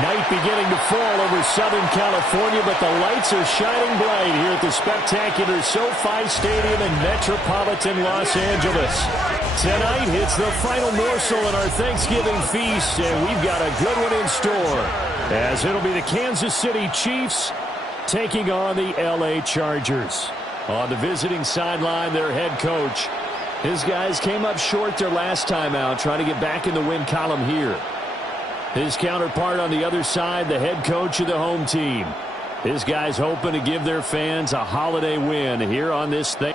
Night beginning to fall over Southern California, but the lights are shining bright here at the spectacular SoFi Stadium in metropolitan Los Angeles. Tonight, it's the final morsel in our Thanksgiving feast, and we've got a good one in store, as it'll be the Kansas City Chiefs taking on the LA Chargers. On the visiting sideline, their head coach. His guys came up short their last time out, trying to get back in the win column here. His counterpart on the other side, the head coach of the home team. His guys hoping to give their fans a holiday win here on this thing.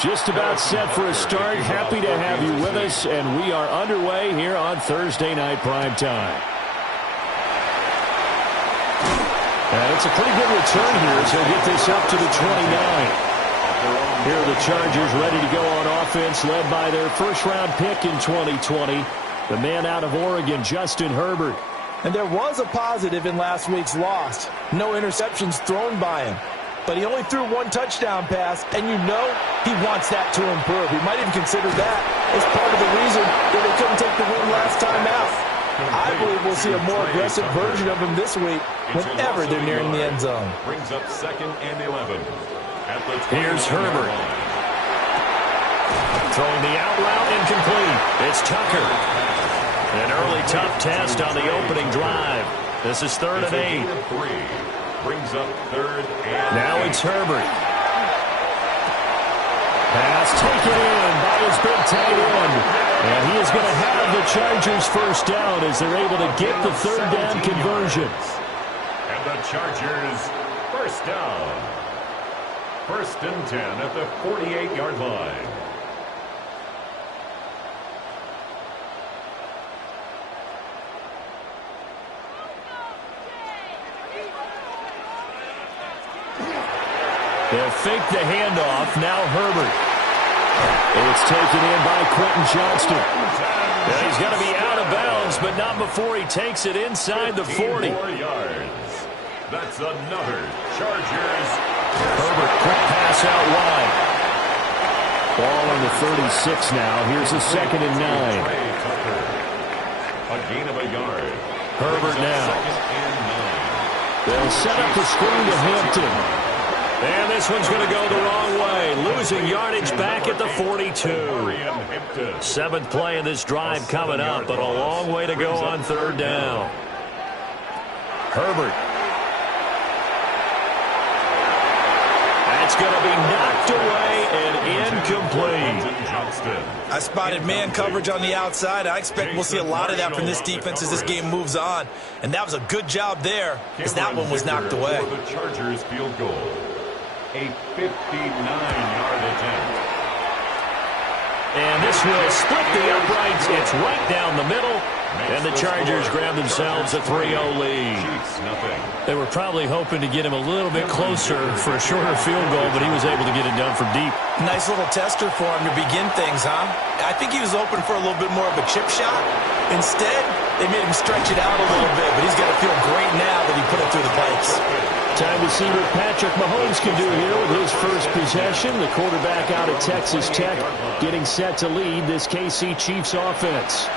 Just about set for a start. Happy to have you with us, and we are underway here on Thursday Night Primetime. And it's a pretty good return here, so get this up to the 29. Here are the Chargers ready to go on offense, led by their first-round pick in 2020, the man out of Oregon, Justin Herbert. And there was a positive in last week's loss. No interceptions thrown by him. But he only threw one touchdown pass, and you know he wants that to improve. He might even consider that as part of the reason that they couldn't take the win last time out. I believe we'll see a more aggressive version of him this week whenever they're nearing the end zone. Brings up 2nd and 11. Here's Herbert. Throwing the out route incomplete. It's Tucker. An early tough test on the opening drive. This is 3rd and 8. Brings up 3rd and now 8. It's Herbert. Pass taken in by his big tight end. And he is going to have the Chargers first down as they're able to get the 3rd down conversion. And the Chargers first down. 1st and 10 at the 48-yard line. They'll fake the handoff. Now Herbert. It's taken in by Quentin Johnston. And he's going to be out of bounds, but not before he takes it inside the 40. Yards. That's another Chargers. Herbert, quick pass out wide. Ball on the 36 now. Here's a 2nd and 9. A gain of a yard. Herbert now. 2nd and 9. They'll set up the screen to Hampton. And this one's going to go the wrong way. Losing yardage back at the 42. 7th play of this drive coming up, but a long way to go on 3rd down. Herbert. That's going to be knocked away and incomplete. I spotted man coverage on the outside. I expect we'll see a lot of that from this defense as this game moves on. And that was a good job there, as that one was knocked away. The Chargers field goal. A 59-yard attempt. And this will split the uprights. It's right down the middle. And the Chargers grab themselves a 3-0 lead. They were probably hoping to get him a little bit closer for a shorter field goal, but he was able to get it done from deep. Nice little tester for him to begin things, huh? I think he was open for a little bit more of a chip shot. Instead, they made him stretch it out a little bit, but he's got to feel great now that he put it through the pipes. Time to see what Patrick Mahomes can do here with his first possession. The quarterback out of Texas Tech getting set to lead this KC Chiefs offense.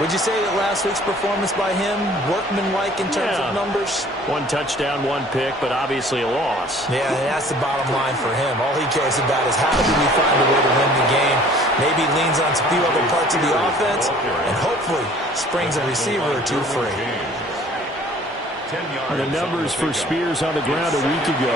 Would you say that last week's performance by him, workmanlike in terms of numbers? 1 touchdown, 1 pick, but obviously a loss. Yeah, that's the bottom line for him. All he cares about is how do we find a way to win the game. Maybe leans on a few other parts of the offense, and hopefully springs a receiver or two free. The numbers for Spears on the ground a week ago.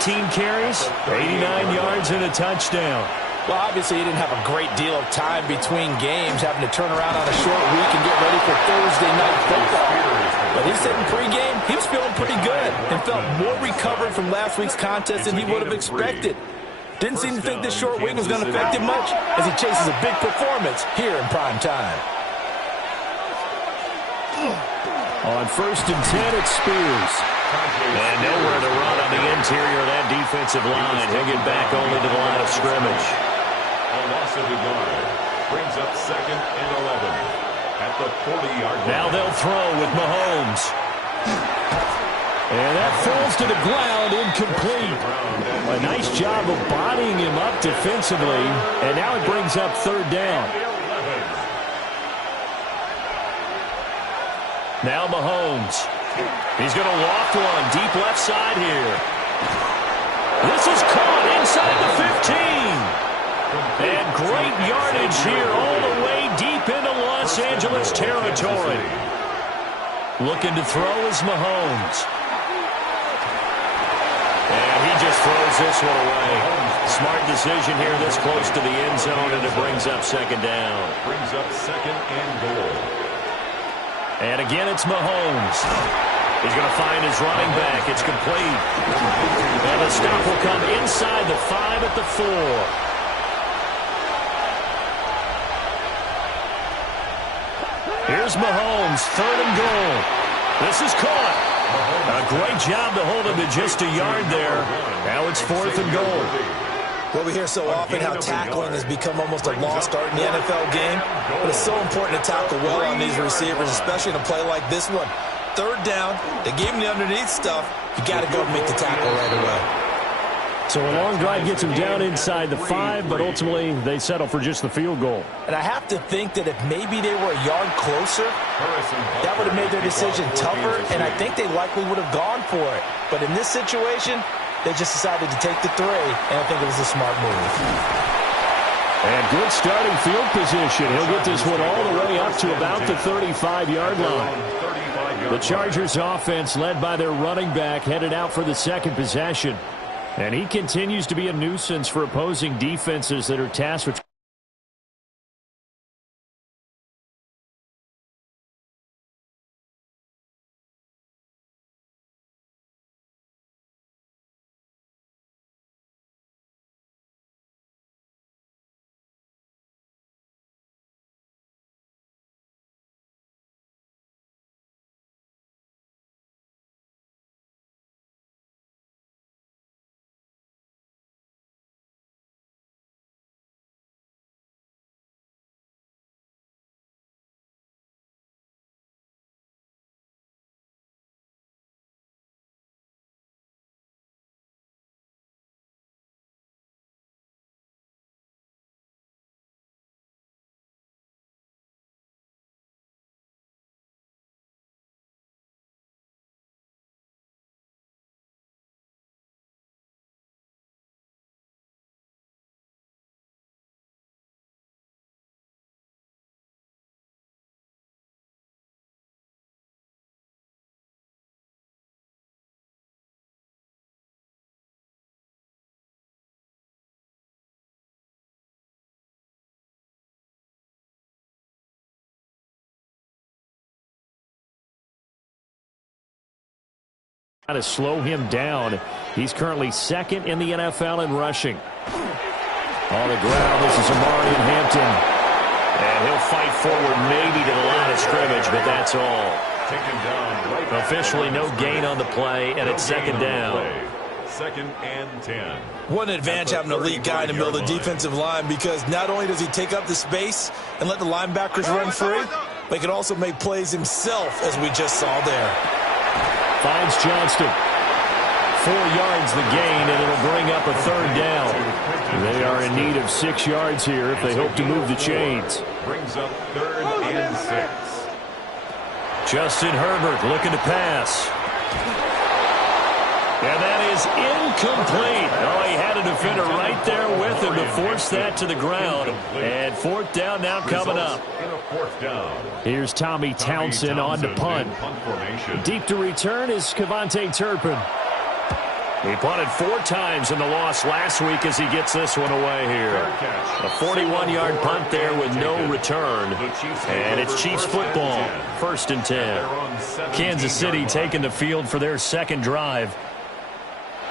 18 carries, 89 yards, and a touchdown. Well, obviously he didn't have a great deal of time between games, having to turn around on a short week and get ready for Thursday night football. But he said in pregame he was feeling pretty good and felt more recovered from last week's contest than he would have expected. Didn't seem to think this short week was going to affect him much as he chases a big performance here in prime time. On 1st and 10, it's Spears. And nowhere to run on the interior of that defensive line. He'll get back only to the line of scrimmage. A loss of a yard brings up 2nd and 11 at the 40-yard line. Now they'll throw with Mahomes. And that falls to the ground, incomplete. A nice job of bodying him up defensively. And now it brings up 3rd down. Now Mahomes. He's going to loft one deep left side here. This is caught inside the 15. And great yardage here all the way deep into Los Angeles territory. Looking to throw is Mahomes. And he just throws this one away. Smart decision here this close to the end zone, and it brings up 2nd down. Brings up 2nd and goal. And again, it's Mahomes. He's going to find his running back. It's complete. And the stop will come inside the 5 at the 4. Here's Mahomes, 3rd and goal. This is caught. A great job to hold him to just a yard there. Now it's 4th and goal. Well, we hear so often how tackling has become almost a lost art in the NFL game, but it's so important to tackle well on these receivers, especially in a play like this one. 3rd down, they gave him the underneath stuff. You got to go and make the tackle right away. So a long drive gets him down inside the 5, but ultimately they settle for just the field goal. And I have to think that if maybe they were a yard closer, that would have made their decision tougher, and I think they likely would have gone for it. But in this situation, they just decided to take the 3, and I think it was a smart move. And good starting field position. He'll get this one all the way up to about the 35-yard line. The Chargers offense, led by their running back, headed out for the 2nd possession. And he continues to be a nuisance for opposing defenses that are tasked with to slow him down. He's currently 2nd in the NFL in rushing. On the ground, this is Amari in Hampton. And he'll fight forward maybe to the line of scrimmage, but that's all. Officially no gain on the play, and it's 2nd down. 2nd and 10. What an advantage having an elite guy in the middle of the defensive line, because not only does he take up the space and let the linebackers run free, but he can also make plays himself, as we just saw there. Finds Johnston. 4 yards the gain, and it'll bring up a 3rd down. They are in need of 6 yards here if they hope to move the chains. Brings up 3rd and 6. Justin Herbert looking to pass. And that is incomplete. Oh, he had a defender right there with him to force that to the ground. And 4th down now coming up. Here's Tommy Townsend on to punt. Deep to return is Kevontae Turpin. He punted 4 times in the loss last week as he gets this one away here. A 41-yard punt there with no return. And it's Chiefs football, 1st and 10. Kansas City taking the field for their second drive.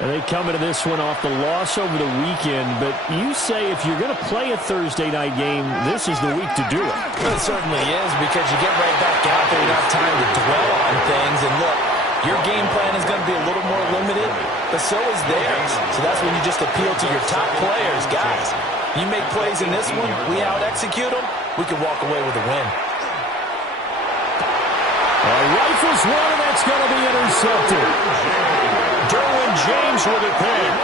And they come into this one off the loss over the weekend. But you say if you're going to play a Thursday night game, this is the week to do it. Well, it certainly is, because you get right back out there. You don't have time to dwell on things. And look, your game plan is going to be a little more limited, but so is theirs. So that's when you just appeal to your top players. Guys, you make plays in this one, we out-execute them, we can walk away with a win. Rifles one, and that's going to be intercepted. Derwin James with a pick.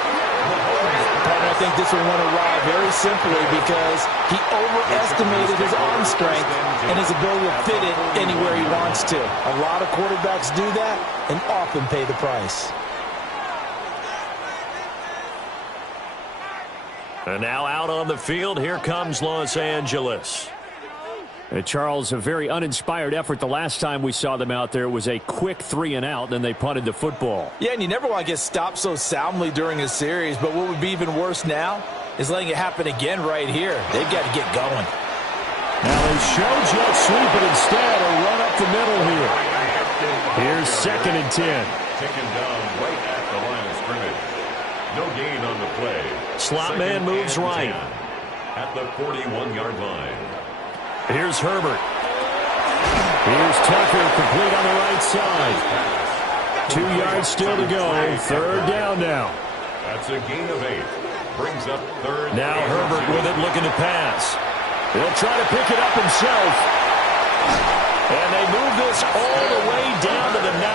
And I think this one went awry very simply because he overestimated his arm strength and his ability to fit it anywhere he wants to. A lot of quarterbacks do that and often pay the price. And now out on the field, here comes Los Angeles. Charles, a very uninspired effort the last time we saw them out there. It was a quick 3-and-out, then they punted the football. Yeah, and you never want to get stopped so soundly during a series, but what would be even worse now is letting it happen again right here. They've got to get going. Now they show jet sweep, but instead a run up the middle here. Here's 2nd and 10. Taken down right at the line of scrimmage. No gain on the play. Slot man moves right. At the 41-yard line. Here's Herbert. Here's Tucker, complete on the right side. 2 yards still to go. 3rd down now. That's a gain of 8. Brings up 3rd. Now Herbert with it, looking to pass. He'll try to pick it up himself. And they move this all the way down to the 9.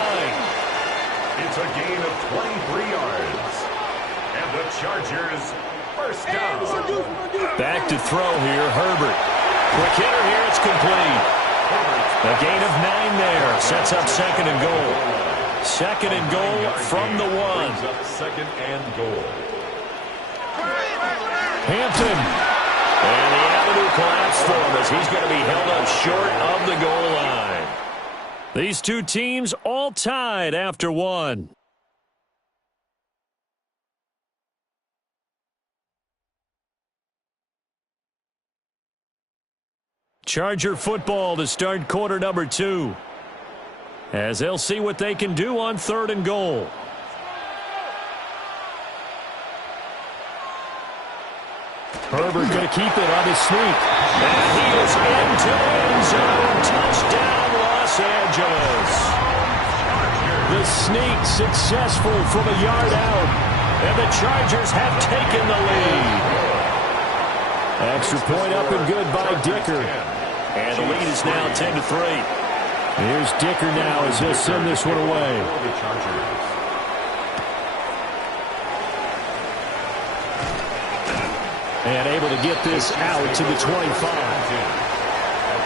It's a gain of 23 yards. And the Chargers, 1st down. Back to throw here, Herbert. Quick hitter here, it's complete. A gain of 9 there. Sets up 2nd and goal. 2nd and goal from the 1. Brings up 2nd and goal. Hampton. And the avenue collapsed for him as he's going to be held up short of the goal line. These two teams all tied after 1. Charger football to start quarter number 2. As they'll see what they can do on 3rd and goal. Herbert going to keep it on his sneak. And he is into the end zone. Touchdown, Los Angeles. The sneak successful from a yard out. And the Chargers have taken the lead. Extra point up and good by Dicker. And the lead is now 10-3. Here's Dicker now as he'll send this one away. And able to get this out to the 25.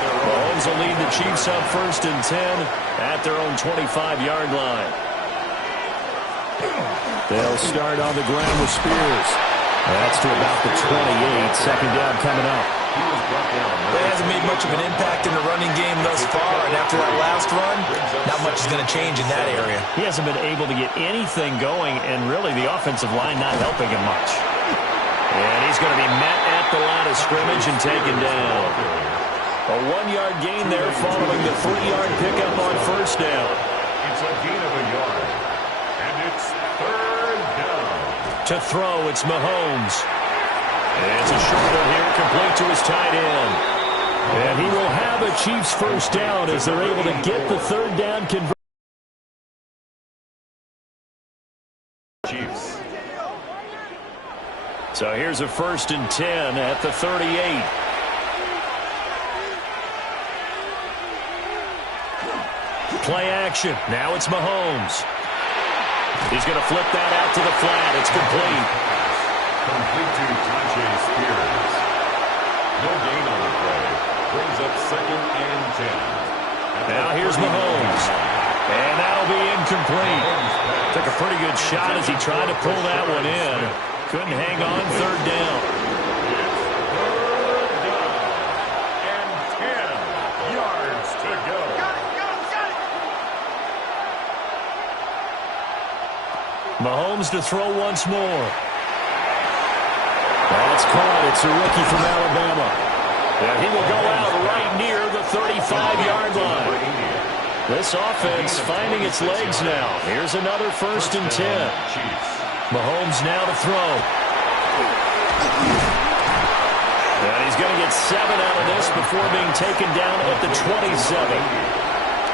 Mahomes will lead the Chiefs up 1st and 10 at their own 25-yard line. They'll start on the ground with Spears. That's to about the 28. 2nd down coming up. He hasn't made much of an impact in the running game thus far, and after that last run, not much is going to change in that area. He hasn't been able to get anything going, and really the offensive line not helping him much. And he's going to be met at the line of scrimmage and taken down. A 1-yard gain there following the 3-yard pickup on 1st down. It's a gain of a yard, and it's 3rd down. To throw, it's Mahomes. It's a short one here, complete to his tight end. And he will have a Chiefs 1st down as they're able to get the 3rd down conversion. Chiefs. So here's a 1st and 10 at the 38. Play action. Now it's Mahomes. He's going to flip that out to the flat. It's complete. Complete to Tajay Spears. No gain on the play. Brings up 2nd and 10. Now here's Mahomes. And that'll be incomplete. Took a pretty good shot as he tried to pull that one in. Couldn't hang on. 3rd down. Third down. And 10 yards to go. Mahomes to throw once more. That's caught. It's a rookie from Alabama. And he will go out right near the 35-yard line. This offense finding its legs now. Here's another 1st and 10. Mahomes now to throw. And he's going to get 7 out of this before being taken down at the 27.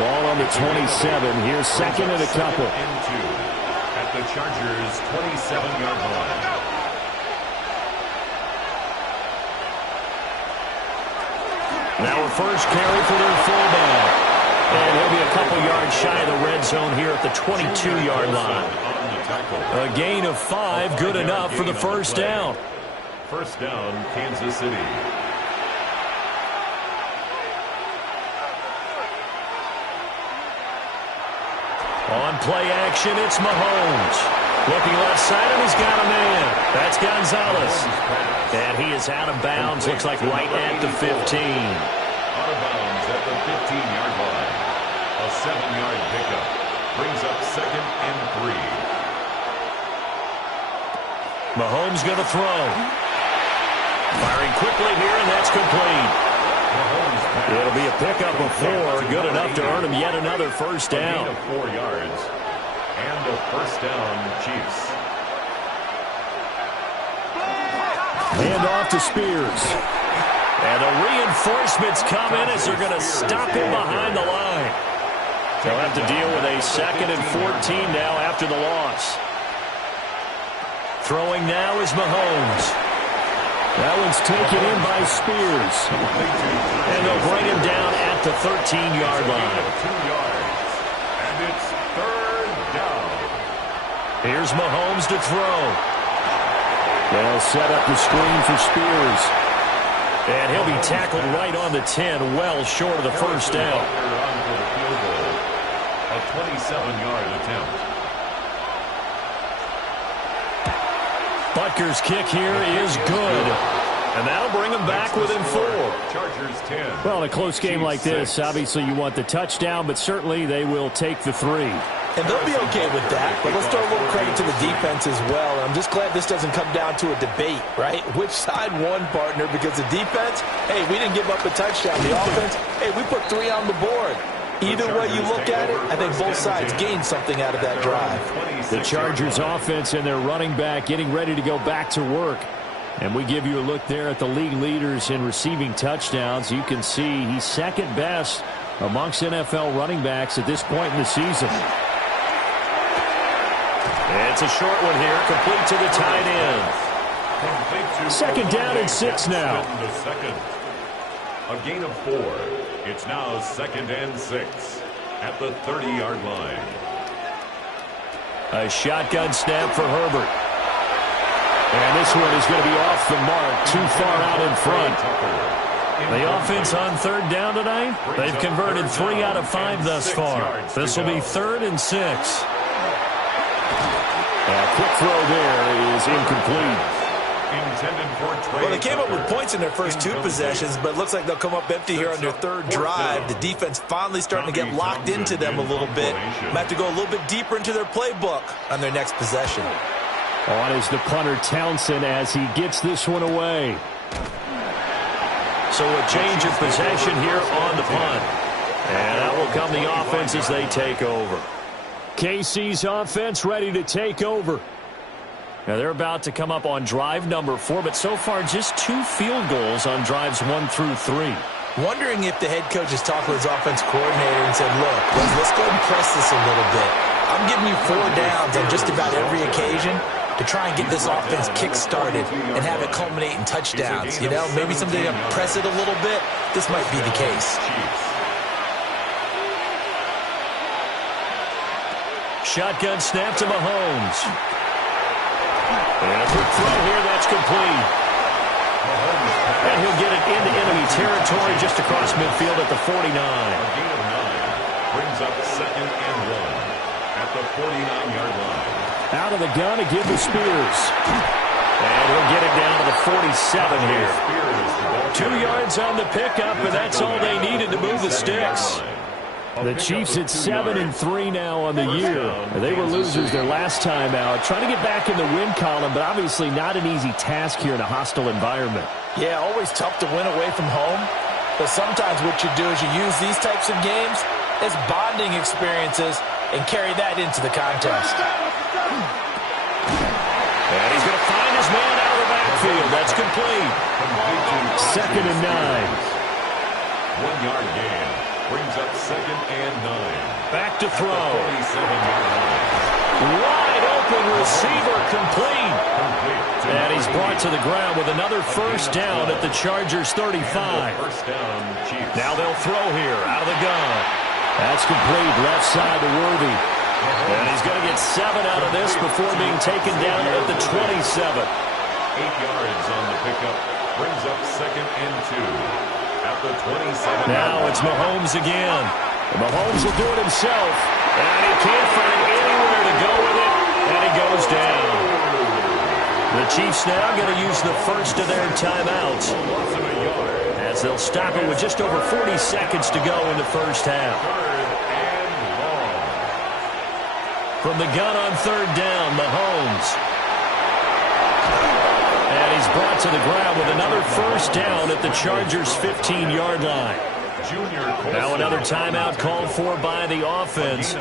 Ball on the 27. Here's 2nd and a couple. At the Chargers' 27-yard line. Now a first carry for their fullback. And he'll be a couple yards shy of the red zone here at the 22-yard line. A gain of 5, good enough for the first down. First down, Kansas City. On play action, it's Mahomes. Looking left side, and he's got a man. That's Gonzalez. And he is out of bounds, looks like right at the 15. Out of bounds at the 15-yard line. A 7-yard pickup. Brings up 2nd and 3. Mahomes going to throw. Firing quickly here, and that's complete. It'll be a pickup of 4, good enough to earn him yet another first down. A gain of 4 yards, and a first down, Chiefs. Hand off to Spears. And the reinforcements come in as they're going to stop him behind the line. They'll have to deal with a 2nd and 14 now after the loss. Throwing now is Mahomes. That one's taken in by Spears. And they'll bring him down at the 13-yard line. 2 yards. And it's 3rd down. Here's Mahomes to throw. They'll set up the screen for Spears. And he'll be tackled right on the 10, well short of the first down. A 27-yard attempt. Butker's kick here is good. And that'll bring him back within 4. Chargers 10. Well, in a close game like this, obviously you want the touchdown, but certainly they will take the 3. And they'll be okay with that, but let's throw a little credit to the defense as well. And I'm just glad this doesn't come down to a debate, right? Which side won, partner? Because the defense, hey, we didn't give up a touchdown. The offense, hey, we put 3 on the board. Either way you look at it, I think both sides gained something out of that drive. The Chargers offense and their running back getting ready to go back to work. And we give you a look there at the league leaders in receiving touchdowns. You can see he's 2nd best amongst NFL running backs at this point in the season. It's a short one here, complete to the tight end. 2nd down and 6 now. A gain of 4. It's now 2nd and 6 at the 30-yard line. A shotgun snap for Herbert. And this one is going to be off the mark, too far out in front. The offense on 3rd down tonight, they've converted 3 out of 5 thus far. This will be 3rd and 6. A quick throw there is incomplete. Well, they came up with points in their first 2 possessions, but it looks like they'll come up empty here on their 3rd drive. The defense finally starting to get locked into them a little bit. Might have to go a little bit deeper into their playbook on their next possession. On is the punter Townsend as he gets this one away. So a change of possession here on the punt. And that will come the offense as they take over. KC's offense ready to take over. Now they're about to come up on drive number 4, but so far just 2 field goals on drives 1 through 3. Wondering if the head coach has talked with his offense coordinator and said, look, let's go and press this a little bit. I'm giving you 4 downs on just about every occasion to try and get this offense kick-started and have it culminate in touchdowns. You know, maybe someday to press it a little bit. This might be the case. Shotgun snap to Mahomes. And a quick throw here, that's complete. And he'll get it into enemy territory just across midfield at the 49. A gain of 9 brings up 2nd and 1 at the 49-yard line. Out of the gun to give to Spears. And he'll get it down to the 47 here. 2 yards on the pickup, and that's all they needed to move the sticks. The Chiefs at 7-3 now on the year. They were losers their last time out. Trying to get back in the win column, but obviously not an easy task here in a hostile environment. Yeah, always tough to win away from home. But sometimes what you do is you use these types of games as bonding experiences and carry that into the contest. And he's going to find his man out of the backfield. That's complete. 2nd and 9. 1 yard gain. Brings up 2nd and 9. Back to throw. 47-yard line. Wide open receiver complete. And he's brought to the ground with another first down at the Chargers 35. First down, Chiefs. Now they'll throw here out of the gun. That's complete left side to Worthy. And he's going to get 7 out of this before being taken down at the 27. 8 yards on the pickup. Brings up 2nd and 2. At the 27. Now it's Mahomes again. And Mahomes will do it himself. And he can't find anywhere to go with it. And he goes down. The Chiefs now going to use the first of their timeouts, as they'll stop it with just over 40 seconds to go in the first half. From the gun on 3rd down, Mahomes. And he's brought to the ground with another first down at the Chargers' 15-yard line. Now another timeout called for by the offense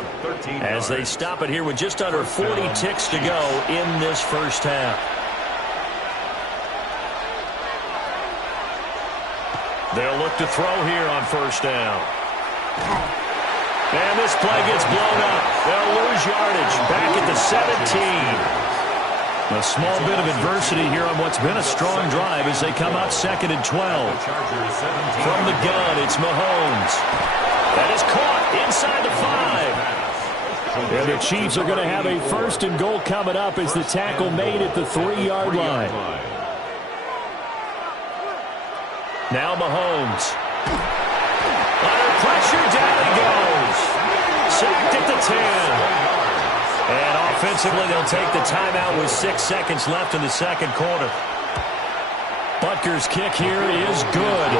as they stop it here with just under 40 ticks to go in this first half. They'll look to throw here on first down. And this play gets blown up. They'll lose yardage back at the 17. A small bit of adversity here on what's been a strong drive as they come out 2nd and 12. From the gun, it's Mahomes. That is caught inside the 5. And the Chiefs are going to have a 1st and goal coming up as the tackle made at the 3-yard line. Now Mahomes. Under pressure, down he goes. Sacked at the 10. And offensively, they'll take the timeout with 6 seconds left in the second quarter. Butker's kick here is good.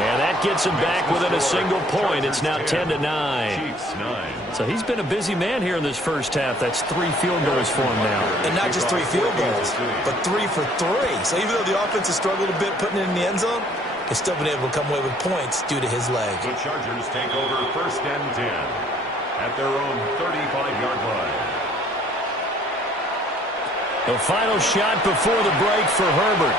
And that gets him back within a single point. It's now 10-9. So he's been a busy man here in this first half. That's 3 field goals for him now. And not just 3 field goals, but 3 for 3. So even though the offense has struggled a bit putting it in the end zone, they've still been able to come away with points due to his leg. The Chargers take over 1st and 10 at their own 35-yard line. The final shot before the break for Herbert.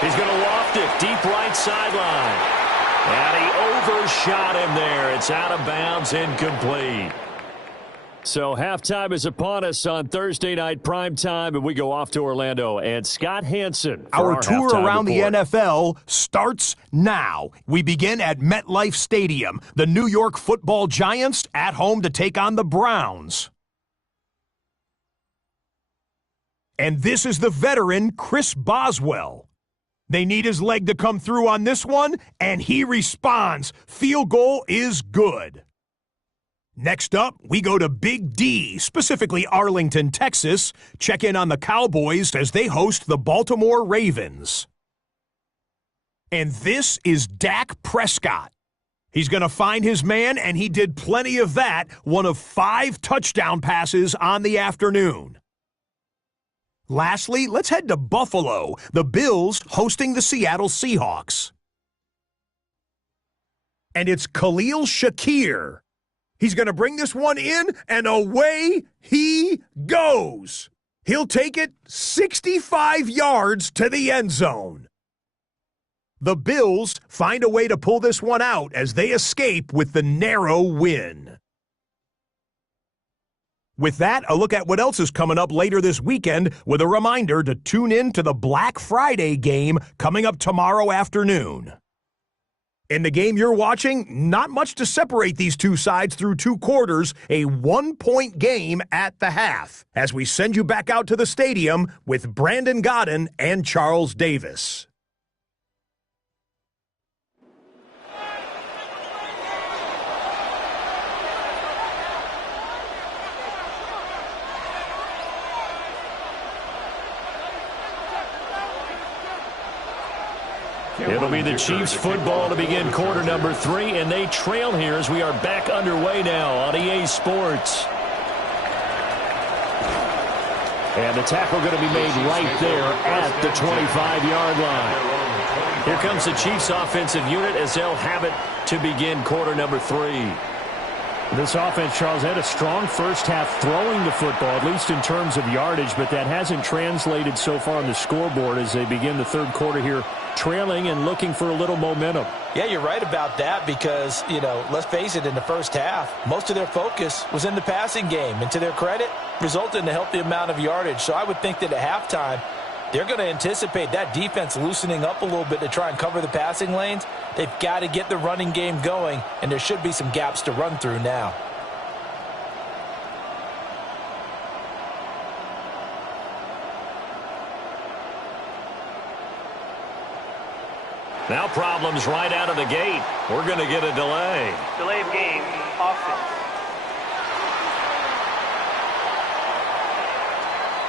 He's going to loft it deep right sideline. And he overshot him there. It's out of bounds, incomplete. So halftime is upon us on Thursday night primetime, and we go off to Orlando. And Scott Hanson. Our tour around the NFL starts now. We begin at MetLife Stadium. The New York Football Giants at home to take on the Browns. And this is the veteran, Chris Boswell. They need his leg to come through on this one, and he responds. Field goal is good. Next up, we go to Big D, specifically Arlington, Texas. Check in on the Cowboys as they host the Baltimore Ravens. And this is Dak Prescott. He's going to find his man, and he did plenty of that, one of 5 touchdown passes on the afternoon. Lastly, let's head to Buffalo, the Bills hosting the Seattle Seahawks. And it's Khalil Shakir. He's going to bring this one in, and away he goes. He'll take it 65 yards to the end zone. The Bills find a way to pull this one out as they escape with the narrow win. With that, a look at what else is coming up later this weekend with a reminder to tune in to the Black Friday game coming up tomorrow afternoon. In the game you're watching, not much to separate these two sides through 2 quarters, a 1-point game at the half, as we send you back out to the stadium with Brandon Godden and Charles Davis. It'll be the Chiefs football to begin quarter number 3, and they trail here as we are back underway now on EA Sports. And the tackle going to be made right there at the 25-yard line. Here comes the Chiefs offensive unit as they'll have it to begin quarter number 3. This offense, Charles, had a strong first half throwing the football, at least in terms of yardage, but that hasn't translated so far on the scoreboard as they begin the third quarter here, trailing and looking for a little momentum. Yeah, you're right about that because, let's face it, in the first half, most of their focus was in the passing game. And to their credit, resulted in a healthy amount of yardage. So I would think that at halftime, they're going to anticipate that defense loosening up a little bit to try and cover the passing lanes. They've got to get the running game going, and there should be some gaps to run through now. Now problems right out of the gate. We're going to get a delay. Delay of game, offense.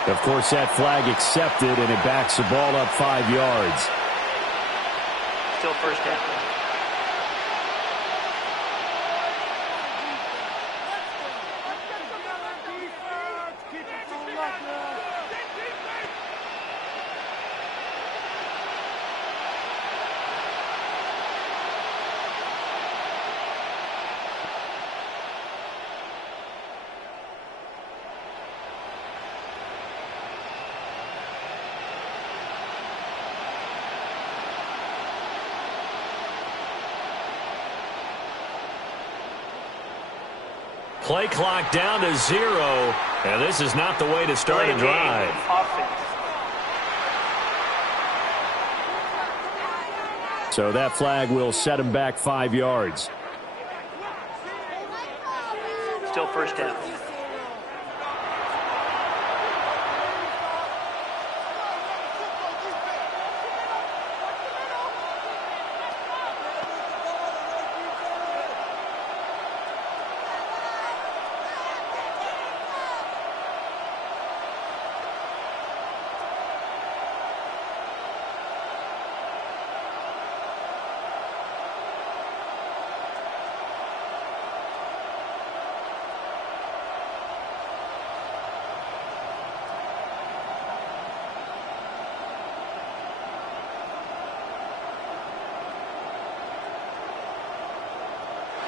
Of course, that flag accepted, and it backs the ball up 5 yards. Still first down. Play clock down to 0, and this is not the way to start a drive. So that flag will set him back 5 yards. Still first down.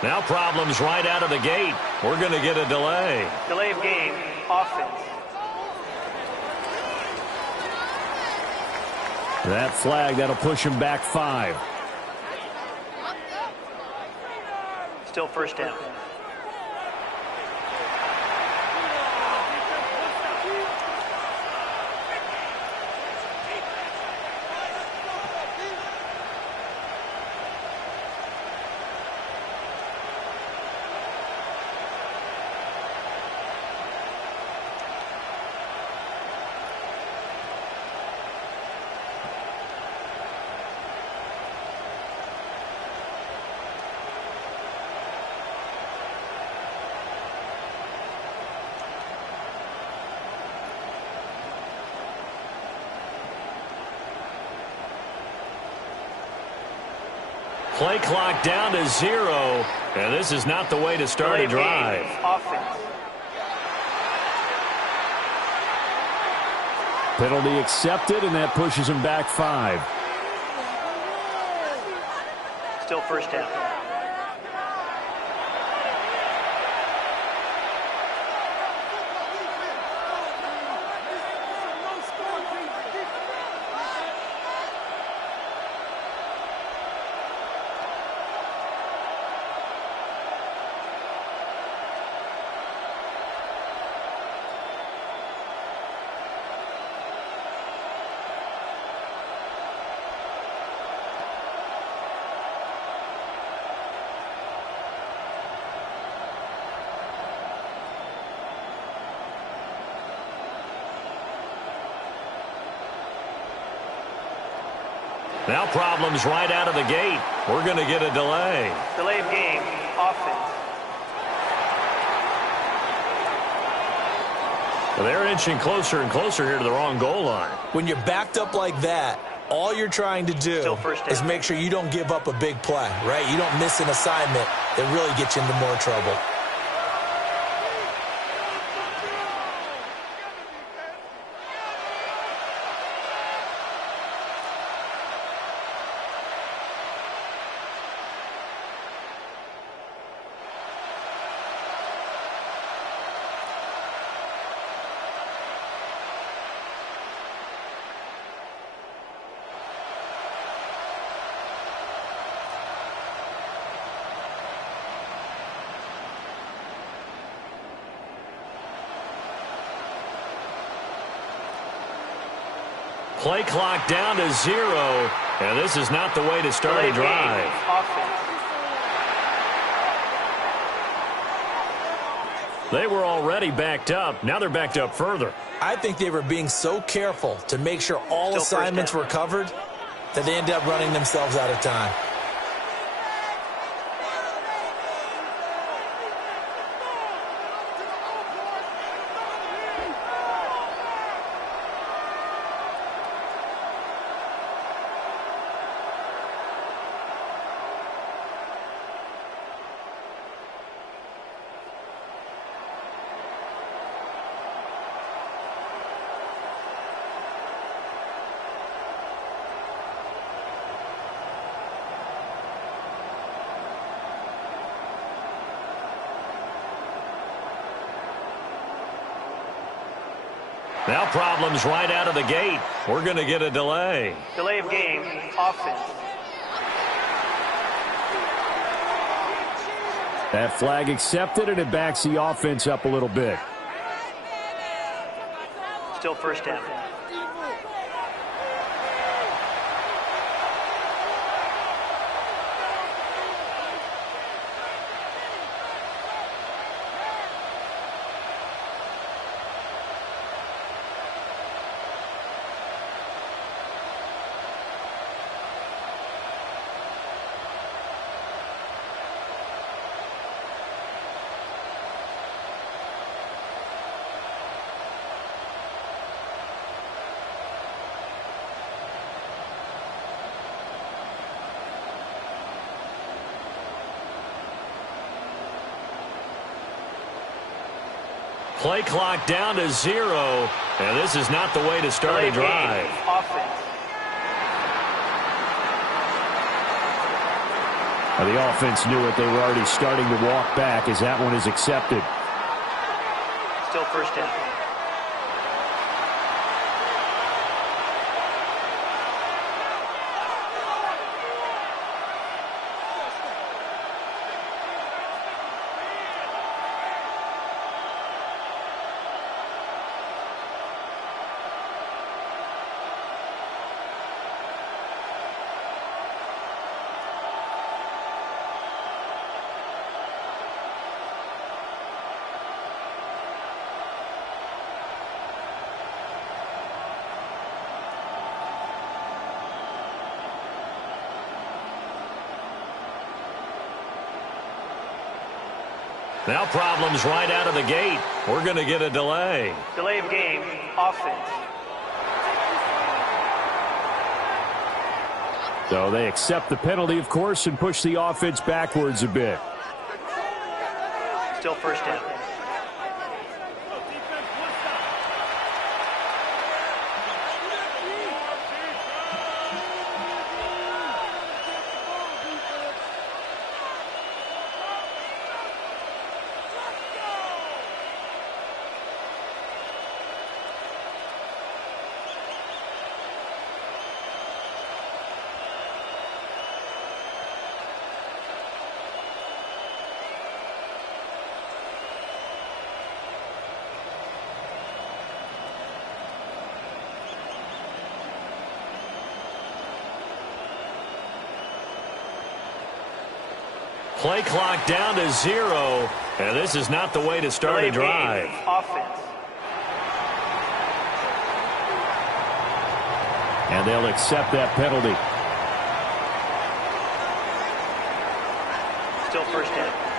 Now problems right out of the gate. We're going to get a delay. Delay of game, offense. That flag, that'll push him back 5. Still first down. Play clock down to 0, and this is not the way to start a drive. Offense. Penalty accepted, and that pushes him back 5. Still first down. Now problems right out of the gate. We're going to get a delay. Delay of game, offense. Well, they're inching closer and closer here to the wrong goal line. When you're backed up like that, All you're trying to do Still first down. is make sure you don't give up a big play, right? You don't miss an assignment that really gets you into more trouble. Play clock down to 0. And this is not the way to start a drive. Offense. They were already backed up. Now they're backed up further. I think they were being so careful to make sure all Still assignments first were down. covered that they ended up running themselves out of time. Now problems right out of the gate. We're going to get a delay. Delay of game. Offense. That flag accepted, and it backs the offense up a little bit. Still first down. Play clock down to 0. And this is not the way to start Delay a of game. drive. Offense. Now, the offense knew it. They were already starting to walk back as that one is accepted. Still first down. Now problems right out of the gate. We're going to get a delay. Delay of game. Offense. So they accept the penalty, of course, and push the offense backwards a bit. Still first down. Play clock down to 0. And this is not the way to start Delay a of drive. game. Offense. And they'll accept that penalty. Still first down.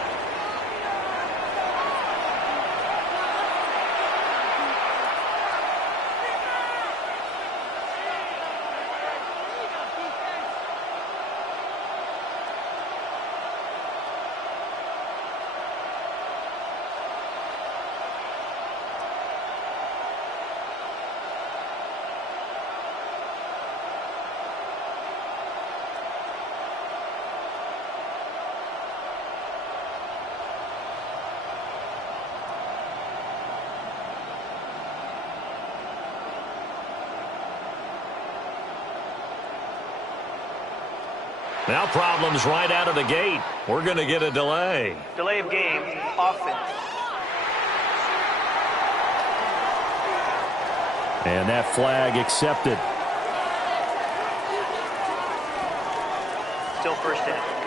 Now problems right out of the gate. We're going to get a delay. Delay of game, offense. And that flag accepted. Still first down.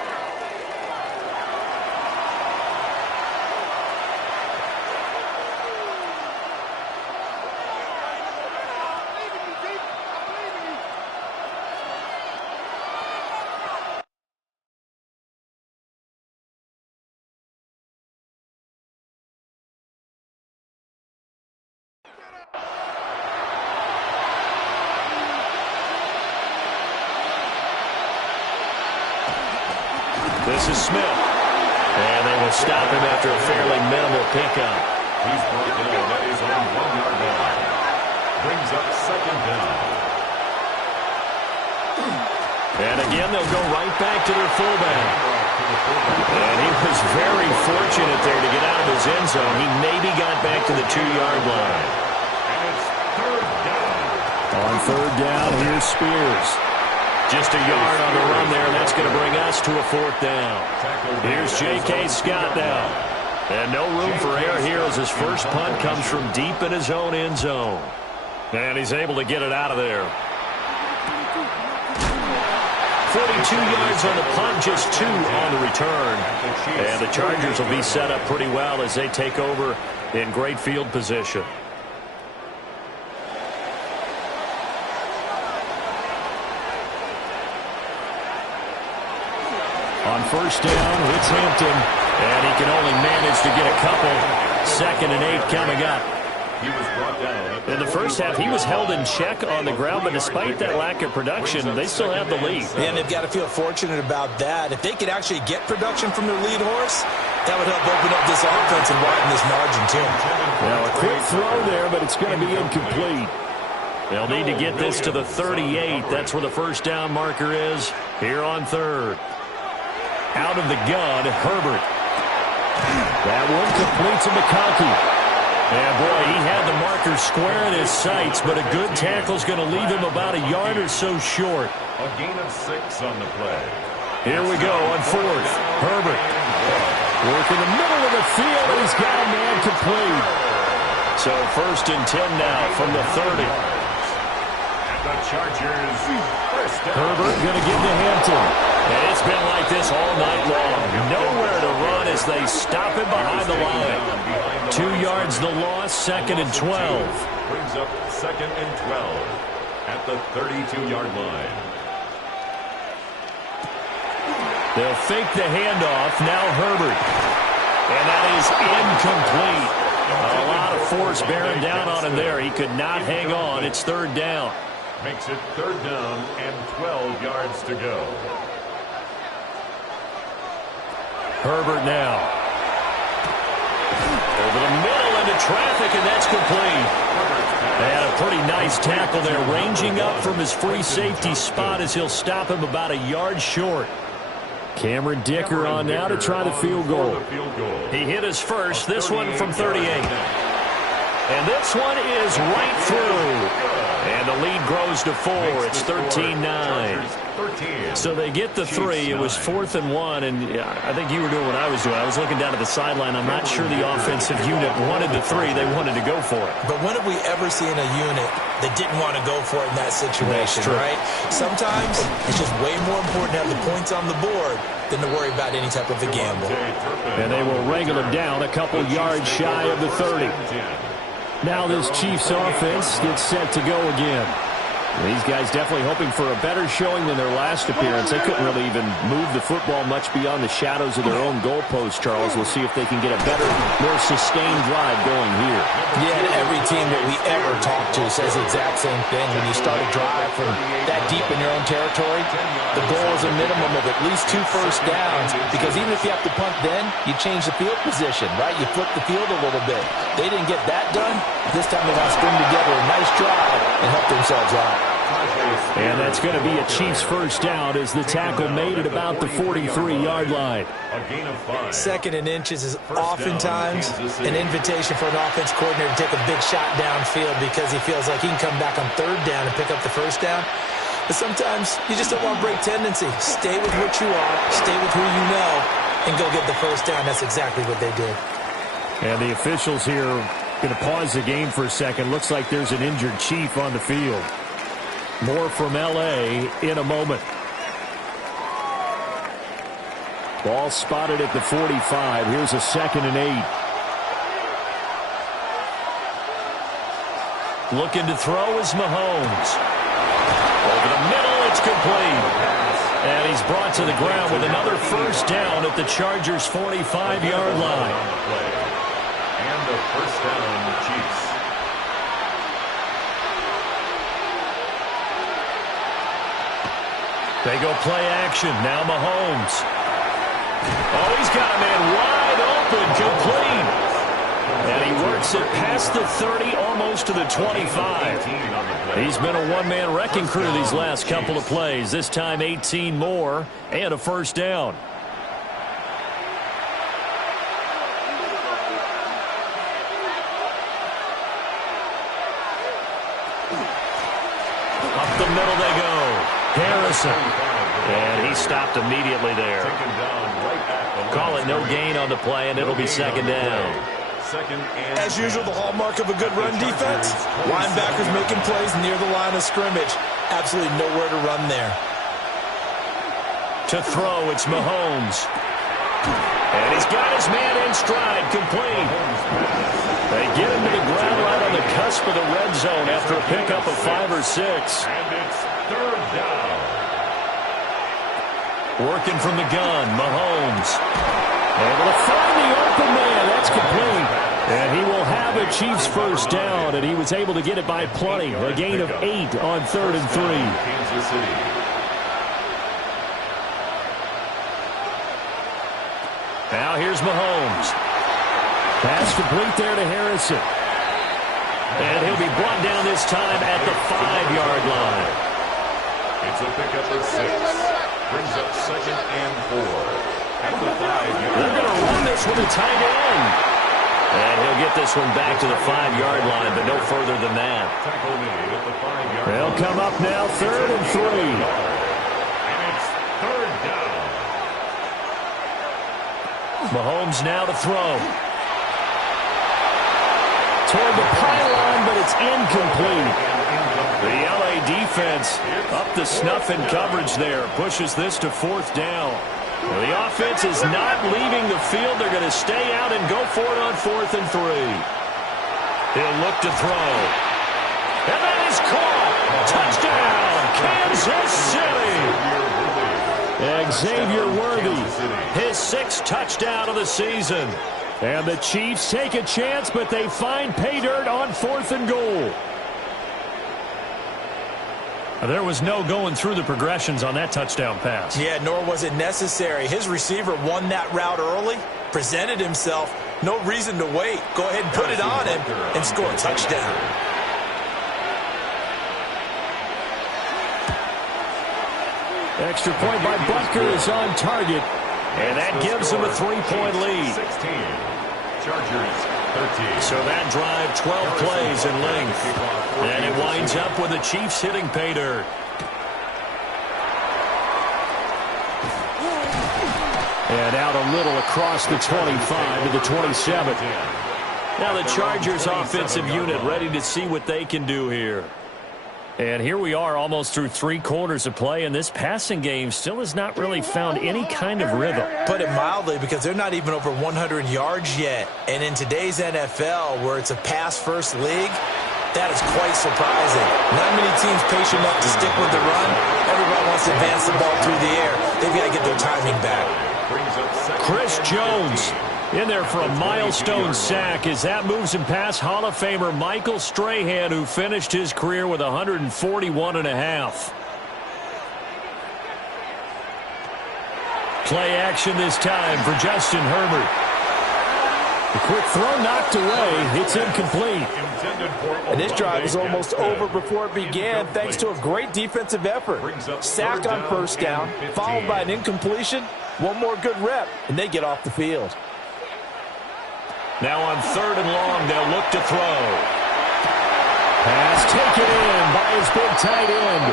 This is Smith. And they will stop him after a fairly minimal pickup. He's brought down at his own 1-yard line. Brings up second down. And again, they'll go right back to their fullback. And he was very fortunate there to get out of his end zone. He maybe got back to the 2-yard line. And it's third down. On third down, here's Spears. Just a yard on the run there, and that's going to bring us to a fourth down. Here's J.K. Scott now. And no room for error here as his first punt comes from deep in his own end zone. And he's able to get it out of there. 42 yards on the punt, just 2 on the return. And the Chargers will be set up pretty well as they take over in great field position. On first down, it's Hampton. And he can only manage to get a couple. 2nd and 8 coming up. He was brought down. In the first half, he was held in check on the ground, but despite that lack of production, they still have the lead. And they've got to feel fortunate about that. If they could actually get production from their lead horse, that would help open up this offense and widen this margin, too. Now, a quick throw there, but it's going to be incomplete. They'll need to get this to the 38. That's where the first down marker is here on third. Out of the gun, Herbert. That one complete to McConkey. And, boy, he had the marker square in his sights, but a good tackle's going to leave him about a yard or so short. A gain of 6 on the play. Here we go on fourth. Herbert. Work in the middle of the field, and he's got a man complete. So 1st and 10 now from the 30. The Chargers first down. Herbert going to give to Hampton. And it's been like this all night long. Nowhere to run as they stop him behind the line. 2 yards the loss, 2nd and 12. Brings up 2nd and 12 at the 32-yard line. They'll fake the handoff. Now Herbert. And that is incomplete. A lot of force bearing down on him there. He could not hang on. It's 3rd down. Makes it 3rd down and 12 yards to go. Herbert now. Over the middle into traffic, and that's complete. They had a pretty nice tackle there, ranging up from his free safety spot as he'll stop him about a yard short. Cameron Dicker on now to try the field goal. He hit his first, this one from 38. And this one is right through. And the lead grows to 4. It's 13-9. So they get the 3. It was 4th and 1, and I think you were doing what I was doing. I was looking down at the sideline. I'm not sure the offensive unit wanted the 3. They wanted to go for it. But when have we ever seen a unit that didn't want to go for it in that situation, right? Sometimes it's just way more important to have the points on the board than to worry about any type of a gamble. And they will wrangle him down a couple yards shy of the 30. Now this Chiefs offense gets set to go again. These guys definitely hoping for a better showing than their last appearance. They couldn't really even move the football much beyond the shadows of their own goalpost, Charles. We'll see if they can get a better, more sustained drive going here. Yeah, and every team that we ever talk to says the exact same thing. When you start a drive from that deep in your own territory, the goal is a minimum of at least 2 first downs, because even if you have to punt then, you change the field position, right? You flip the field a little bit. They didn't get that done. This time they want to string together a nice drive and help themselves out. And that's going to be a Chiefs first down as the tackle made at about the 43-yard line. A gain of 5. 2nd and inches is oftentimes an invitation for an offense coordinator to take a big shot downfield because he feels like he can come back on 3rd down and pick up the first down. But sometimes you just don't want to break tendency. Stay with what you are, stay with who you know, and go get the first down. That's exactly what they did. And the officials here going to pause the game for a second. Looks like there's an injured Chief on the field. More from L.A. in a moment. Ball spotted at the 45. Here's a 2nd and 8. Looking to throw is Mahomes. Over the middle, it's complete. And he's brought to the ground with another first down at the Chargers' 45-yard line. And the first down, Chiefs. They go play action. Now Mahomes. Oh, he's got a man wide open, complete. And he works it past the 30, almost to the 25. He's been a one-man wrecking crew these last couple of plays. This time 18 more and a first down. Up the middle they go. Harrison. And he stopped immediately there. Call it no gain on the play, and it'll be 2nd down. As usual, the hallmark of a good run defense, linebackers making plays near the line of scrimmage. Absolutely nowhere to run there. To throw, it's Mahomes. And he's got his man in stride, complete. They get him to the ground right on the cusp of the red zone after a pickup of 5 or 6. And it's 3rd down. Working from the gun, Mahomes. Able to find the open man. That's complete. And he will have a Chiefs first down, and he was able to get it by plenty. A gain of 8 on 3rd and 3. Kansas City. Now here's Mahomes. Pass complete there to Harrison. And he'll be brought down this time at the 5-yard line. It's a pickup of 6. Brings up 2nd and 4. At the 5-yard line. They're going to run this with a tight end. And he'll get this one back to the 5-yard line, but no further than that. Tackle made at the 5-yard line. They'll come up now 3rd and 3. And it's 3rd down. Mahomes now to throw. Toward the pylon, but it's incomplete. The L.A. defense up the snuff in coverage there. Pushes this to 4th down. Well, the offense is not leaving the field. They're going to stay out and go for it on 4th and 3. He'll look to throw. And that is caught. Touchdown, Kansas City. Xavier Worthy, his 6th touchdown of the season. And the Chiefs take a chance, but they find pay dirt on 4th and goal. There was no going through the progressions on that touchdown pass. Yeah, nor was it necessary. His receiver won that route early, presented himself. No reason to wait. Go ahead and put it on him and score a touchdown. Extra point by Butker is on target. And that gives them a 3-point lead. 16. Chargers 13. So that drive, 12 plays in length. And it winds up with the Chiefs hitting pay dirt. And out a little across the 25 to the 27. Now the Chargers offensive unit ready to see what they can do here. And here we are almost through 3 quarters of play, and this passing game still has not really found any kind of rhythm. Put it mildly, because they're not even over 100 yards yet. And in today's NFL, where it's a pass-first league, that is quite surprising. Not many teams patient enough to stick with the run. Everybody wants to advance the ball through the air. They've got to get their timing back. Chris Jones in there for a milestone sack as that moves him past Hall of Famer Michael Strahan, who finished his career with 141.5. Play action this time for Justin Herbert. The quick throw knocked away. It's incomplete. And this drive is almost over before it began, thanks to a great defensive effort. Sack on first down, followed by an incompletion. One more good rep, and they get off the field. Now on 3rd and long, they'll look to throw. Pass taken in by his big tight end.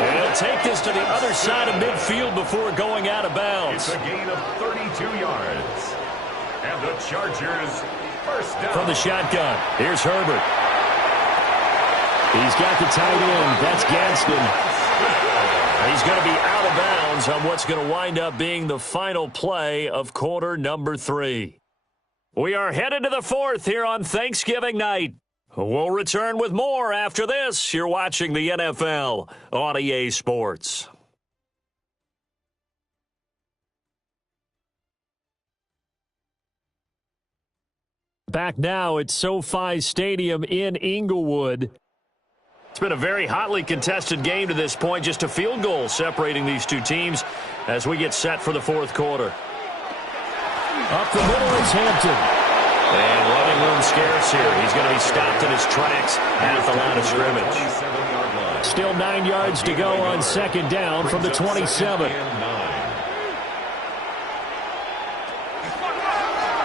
And he'll take this to the other side of midfield before going out of bounds. It's a gain of 32 yards. And the Chargers first down. From the shotgun, here's Herbert. He's got the tight end. That's Gadsden. He's going to be out of bounds on what's going to wind up being the final play of quarter number 3. We are headed to the 4th here on Thanksgiving night. We'll return with more after this. You're watching the NFL on EA Sports. Back now at SoFi Stadium in Inglewood. It's been a very hotly contested game to this point. Just a field goal separating these two teams as we get set for the 4th quarter. Up the middle is Hampton. And running room scarce here. He's going to be stopped in his tracks at the line of scrimmage. Still 9 yards to go on 2nd down from the 27.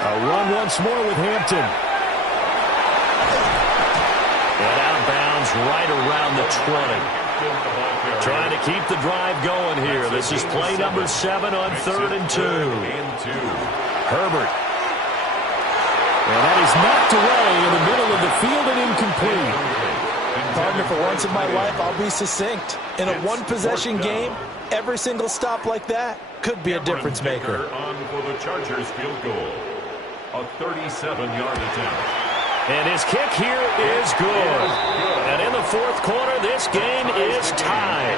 A run once more with Hampton. And out of bounds right around the 20. Trying to keep the drive going here. This is play number 7 on 3rd and 2. Herbert. And that is knocked away in the middle of the field and incomplete. Partner, for once in my life, I'll be succinct. In a one-possession game, every single stop like that could be a difference maker. On for the Chargers field goal. A 37-yard attempt. And his kick here is good. And in the 4th quarter, this game is tied.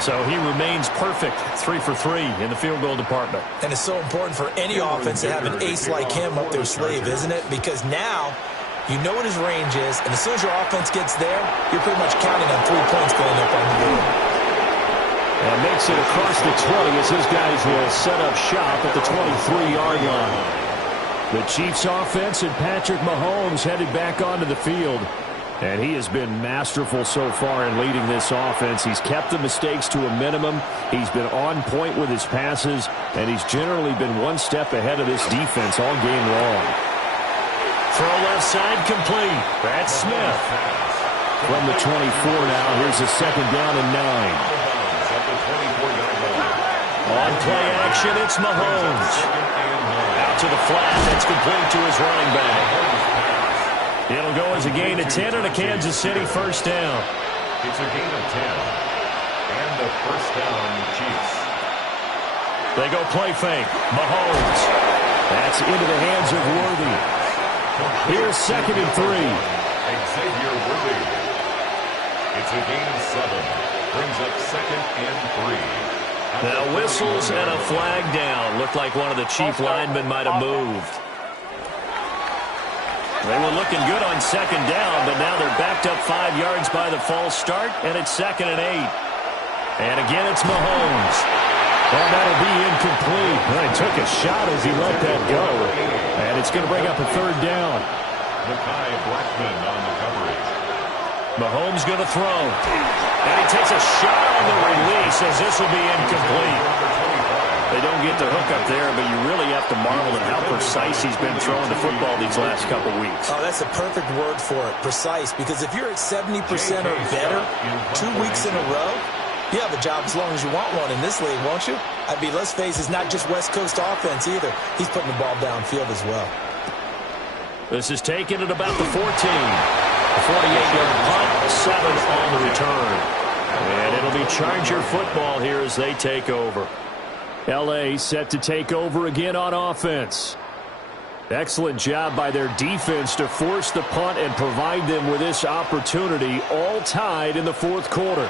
So he remains perfect, 3 for 3 in the field goal department. And it's so important for any offense to have an ace like him up their sleeve, isn't it? Because now you know what his range is, and as soon as your offense gets there, you're pretty much counting on 3 points going up on the board. And makes it across the 20 as his guys will set up shop at the 23-yard line. The Chiefs offense and Patrick Mahomes headed back onto the field. And he has been masterful so far in leading this offense. He's kept the mistakes to a minimum. He's been on point with his passes. And he's generally been one step ahead of this defense all game long. Throw left side complete. That's Smith. From the 24 now, here's a 2nd down and 9. On play action, it's Mahomes. To the flat, that's complete to his running back. It'll go as a gain of 10 and a Kansas City first down. It's a gain of 10. And the first down, Chiefs. They go play fake. Mahomes. That's into the hands of Worthy. Here's 2nd and 3. Xavier Worthy. It's a gain of 7. Brings up 2nd and 3. Now whistles and a flag down. Looked like one of the Chief linemen might have moved. They were looking good on 2nd down, but now they're backed up 5 yards by the false start, and it's 2nd and 8. And again, it's Mahomes. Well, that'll be incomplete. Well, he took a shot as he let that go. And it's going to bring up a 3rd down. Mekhi Blackmon on the coverage. Mahomes going to throw. And he takes a shot on the release as this will be incomplete. They don't get the hook up there, but you really have to marvel at how precise he's been throwing the football these last couple weeks. Oh, that's a perfect word for it, precise, because if you're at 70% or better 2 weeks in a row, you have a job as long as you want one in this league, won't you? I mean, let's face it, it's not just West Coast offense either. He's putting the ball downfield as well. This is taken at about the 14. A 48-yard punt, 7 on the return. And it'll be Charger football here as they take over. L.A. set to take over again on offense. Excellent job by their defense to force the punt and provide them with this opportunity, all tied in the 4th quarter.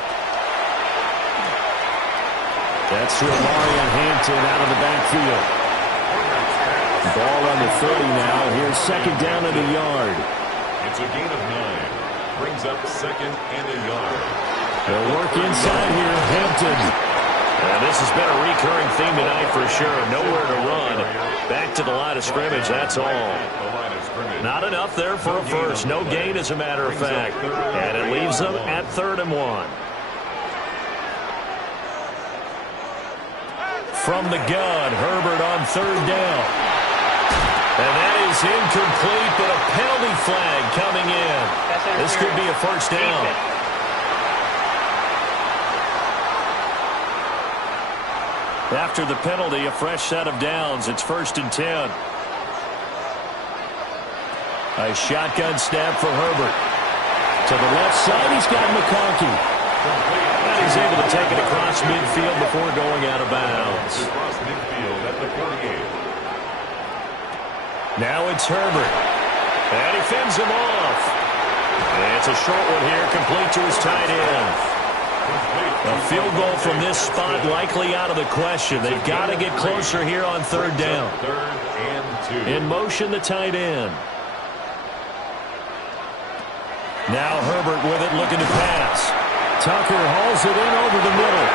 That's to Marion Hampton out of the backfield. Ball on the 30 now. Here's 2nd down and a yard. It's a gain of 9. Brings up 2nd and a yard. They'll work inside here. Hampton. This has been a recurring theme tonight for sure. Nowhere to run. Back to the line of scrimmage, that's all. Not enough there for a first. No gain, as a matter of fact. And it leaves them at 3rd and 1. From the gun, Herbert on 3rd down. And that is incomplete, but a penalty flag coming in. This could be a first down. After the penalty, a fresh set of downs. It's 1st and 10. A shotgun snap for Herbert. To the left side, he's got McConkey. And he's able to take it across midfield before going out of bounds. Across midfield at the 48. Now it's Herbert. And he fends him off. And it's a short one here, complete to his tight end. A field goal from this spot likely out of the question. They've got to get closer here on 3rd down. 3rd and 2. In motion, the tight end. Now Herbert with it, looking to pass. Tucker hauls it in over the middle.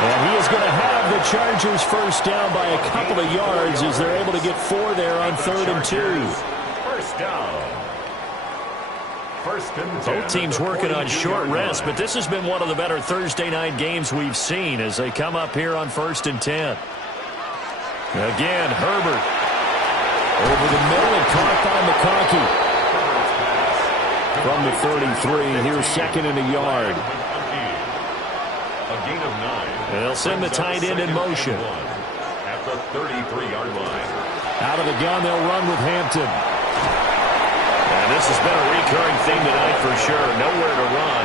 And he is going to have the Chargers first down by a couple of yards as they're able to get 4 there on 3rd and 2. First down. 1st and 10. Both teams working on short rest, but this has been one of the better Thursday night games we've seen as they come up here on 1st and 10. Again, Herbert over the middle and caught by McConkey. From the 33, here's 2nd and a yard. A gain of 9. They'll send the tight end in motion. At the 33-yard line. Out of the gun, they'll run with Hampton. And this has been a recurring theme tonight for sure. Nowhere to run.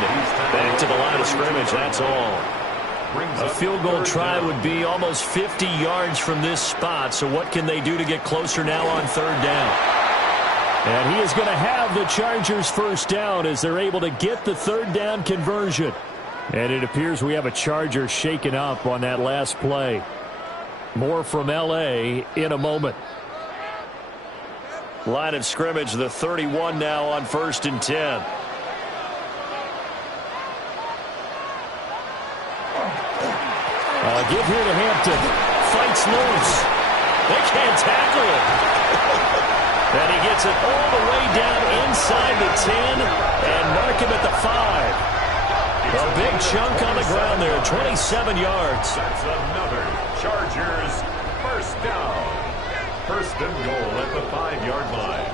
Back to the line of scrimmage, that's all. A field goal try would be almost 50 yards from this spot. So what can they do to get closer now on 3rd down? And he is going to have the Chargers first down as they're able to get the 3rd down conversion. And it appears we have a Charger shaken up on that last play. More from L.A. in a moment. Line of scrimmage, the 31 now on 1st and 10. Give here to Hampton. Fights loose. They can't tackle it. And he gets it all the way down inside the 10 and mark him at the 5. A big chunk on the ground there, 27 yards. That's another Chargers first down. 1st and goal at the 5-yard line.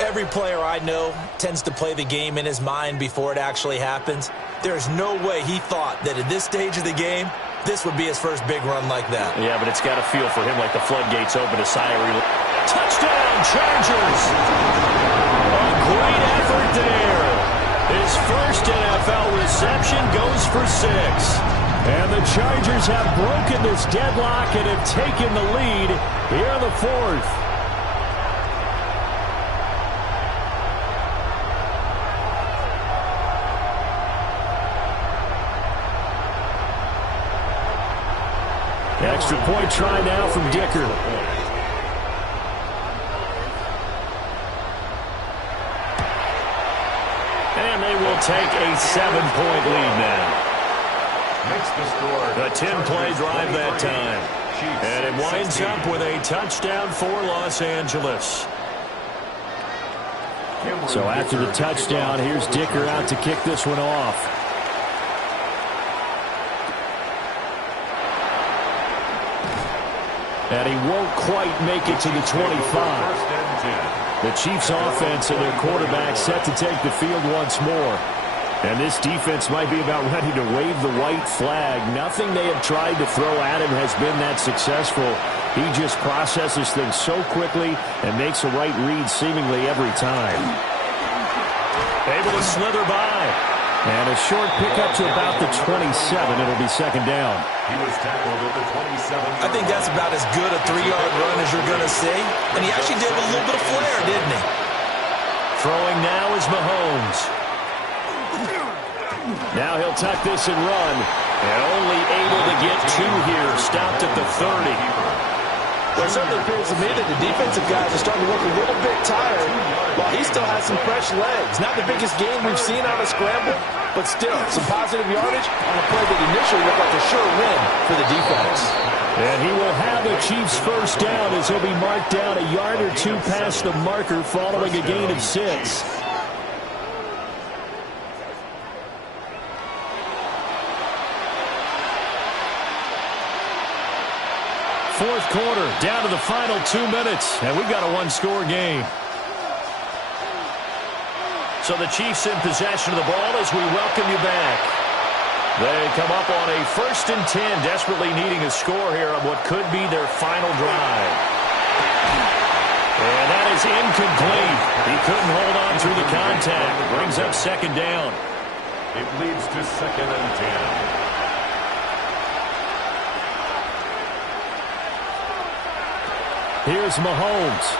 Every player I know tends to play the game in his mind before it actually happens. There's no way he thought that at this stage of the game, this would be his first big run like that. Yeah, but it's got to feel for him like the floodgates open, a sigh of relief. Touchdown, Chargers! A great effort there. His first NFL reception goes for 6. And the Chargers have broken this deadlock and have taken the lead here in the 4th. Extra point try now from Dicker. And they will take a 7-point lead now. Makes the score. A 10-play drive that time. And it winds up with a touchdown for Los Angeles. So after the touchdown, here's Dicker out to kick this one off. And he won't quite make it to the 25. The Chiefs offense and their quarterback set to take the field once more. And this defense might be about ready to wave the white flag. Nothing they have tried to throw at him has been that successful. He just processes things so quickly and makes a right read seemingly every time. Able to slither by. And a short pickup to about the 27. It'll be 2nd down. He was tackled at the 27. I think that's about as good a 3-yard run as you're going to see. And he actually did with a little bit of flair, didn't he? Throwing now is Mahomes. Now he'll tuck this and run. And only able to get 2 here. Stopped at the 30. Well, it certainly appears to me that the defensive guys are starting to look a little bit tired while he still has some fresh legs. Not the biggest game we've seen on a scramble, but still some positive yardage on a play that initially looked like a sure win for the defense. And he will have the Chiefs first down as he'll be marked down a yard or 2 past the marker following a gain of 6. 4th quarter, down to the final 2 minutes, and we've got a 1-score game. So the Chiefs in possession of the ball as we welcome you back. They come up on a 1st and 10, desperately needing a score here on what could be their final drive. And that is incomplete. He couldn't hold on through the contact. Brings up 2nd down. It leads to 2nd and 10. Here's Mahomes.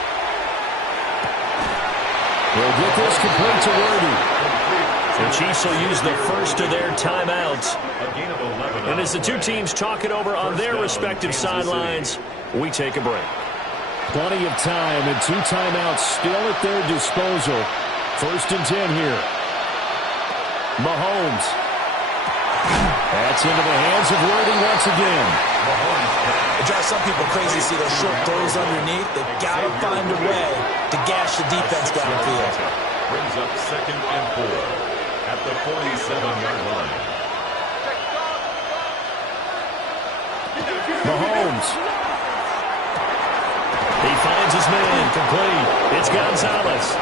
He'll get this complete to Worthy. The Chiefs will use the first of their timeouts. And as the two teams talk it over on their respective sidelines, we take a break. Plenty of time and 2 timeouts still at their disposal. 1st and 10 here. Mahomes. That's into the hands of Worthy once again. It drives some people crazy to see those short throws underneath. They've got to find a way to gash the defense downfield. Brings up 2nd and 4 at the 47-yard line. Mahomes. He finds his man. Complete. It's Gonzalez.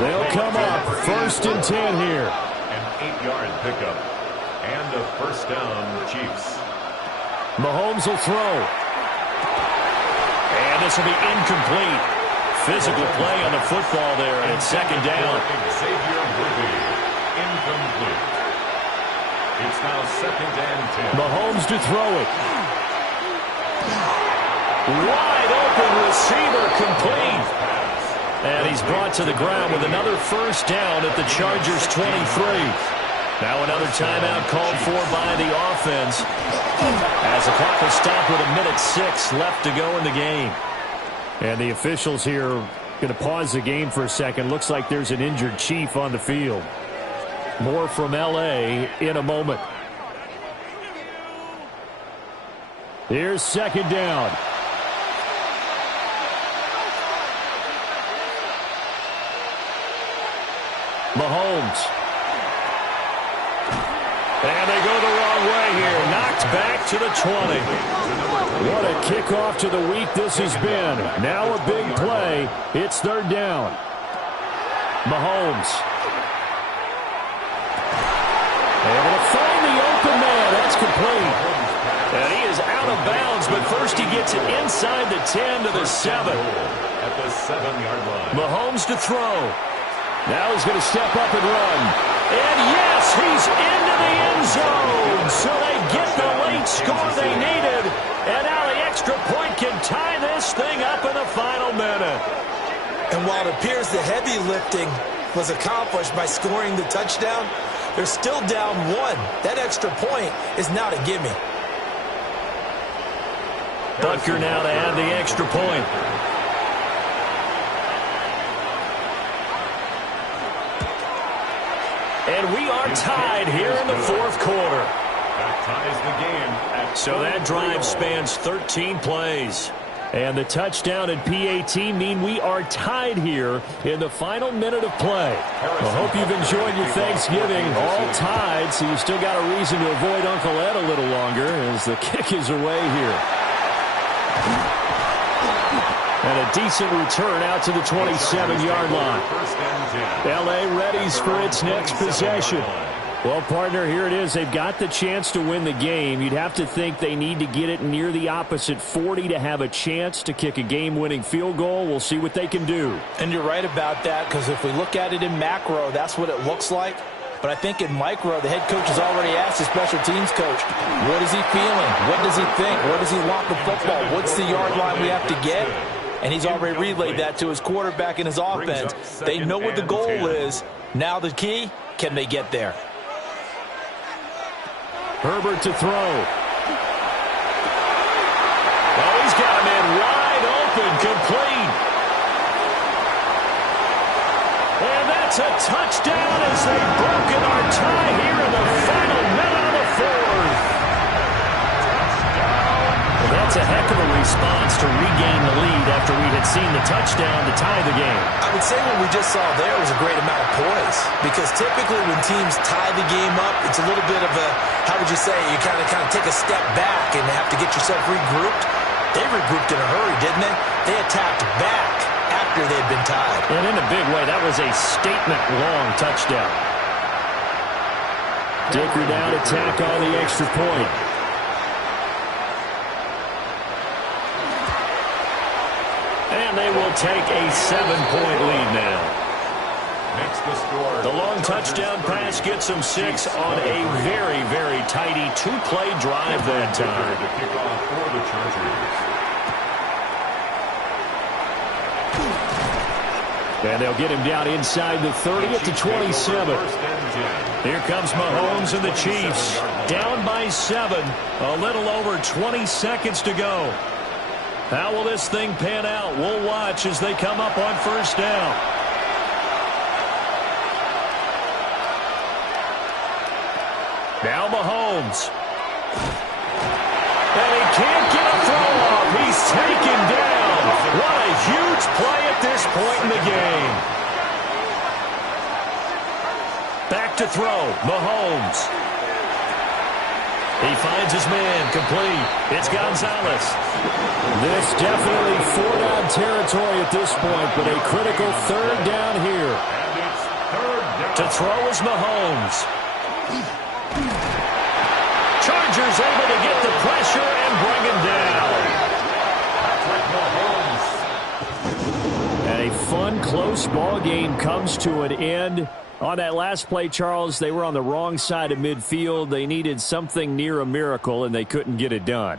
They'll come up 1st and 10 here. An 8-yard pickup and a 1st down, Chiefs. Mahomes will throw. And this will be incomplete. Physical play on the football there, and it's 2nd down. Xavier Worthy, incomplete. It's now 2nd and 10. Mahomes to throw it. Wide open receiver, complete. And he's brought to the ground with another 1st down at the Chargers' 23. Now another timeout called for by the offense, as the clock will stop with 1:06 left to go in the game. And the officials here going to pause the game for a second. Looks like there's an injured Chief on the field. More from L.A. in a moment. Here's 2nd down. Mahomes. And they go the wrong way here. Knocked back to the 20. What a kickoff to the week this has been. Now a big play. It's 3rd down. Mahomes. Able to find the open man. That's complete. And he is out of bounds, but first he gets it inside the 10 to the 7. At the 7-yard line. Mahomes to throw. Now he's going to step up and run. And yes, he's into the end zone. So they get the late score they needed. And now the extra point can tie this thing up in the final minute. And while it appears the heavy lifting was accomplished by scoring the touchdown, they're still down 1. That extra point is not a gimme. Butker now to add the extra point. And we are tied here in the 4th quarter. That ties the game at So that drive spans 13 plays. And the touchdown and PAT mean we are tied here in the final minute of play. I hope you've enjoyed your Thanksgiving. All tied, so you still got a reason to avoid Uncle Ed a little longer as the kick is away here. And a decent return out to the 27-yard line. L.A. readies for its next possession. Well, partner, here it is. They've got the chance to win the game. You'd have to think they need to get it near the opposite 40 to have a chance to kick a game-winning field goal. We'll see what they can do. And you're right about that, because if we look at it in macro, that's what it looks like. But I think in micro, the head coach has already asked the special teams coach, what is he feeling? What does he think? What does he want the football? What's the yard line we have to get? And he's already relayed that to his quarterback and his offense. They know what the goal is. Now the key, can they get there? Herbert to throw. Oh, he's got him in wide open, complete. And that's a touchdown as they've broken our tie here in the final minute of the 4th. Well, that's a heck of a response to regain the lead after we had seen the touchdown to tie the game. I would say what we just saw there was a great amount of poise, because typically when teams tie the game up, it's a little bit of a, how would you say, you kind of take a step back and have to get yourself regrouped. They regrouped in a hurry, didn't they? They attacked back at after they'd been tied. And in a big way, that was a statement-long touchdown. Dicker down to tack on the extra point. And they will take a 7-point lead now. Next the score. The long touchdown pass gets them 6 on a very, very tidy 2-play drive that time. To kick off for the Chargers. And they'll get him down inside the 30 at the 27. Here comes Mahomes and the Chiefs. Down by 7. A little over 20 seconds to go. How will this thing pan out? We'll watch as they come up on first down. Now Mahomes. And he can't get a throw off. He's taken down. What a huge play at this point in the game. Back to throw. Mahomes. He finds his man. Complete. It's Gonzalez. This definitely 4-down territory at this point, but a critical 3rd down here. And it's 3rd down. To throw is Mahomes. Chargers able to get the pressure and bring him down. And a fun, close ball game comes to an end. On that last play, Charles, they were on the wrong side of midfield. They needed something near a miracle, and they couldn't get it done.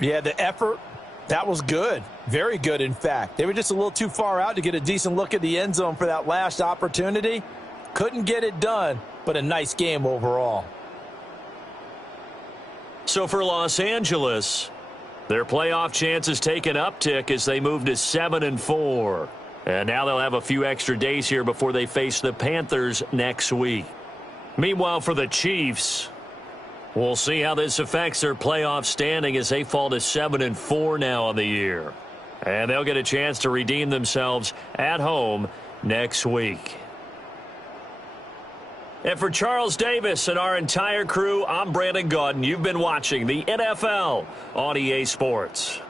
Yeah, the effort, that was good. Very good, in fact. They were just a little too far out to get a decent look at the end zone for that last opportunity. Couldn't get it done, but a nice game overall. So for Los Angeles, their playoff chances take an uptick as they move to 7-4. And now they'll have a few extra days here before they face the Panthers next week. Meanwhile, for the Chiefs, we'll see how this affects their playoff standing as they fall to 7-4 now on the year. And they'll get a chance to redeem themselves at home next week. And for Charles Davis and our entire crew, I'm Brandon Gaudin. You've been watching the NFL on EA Sports.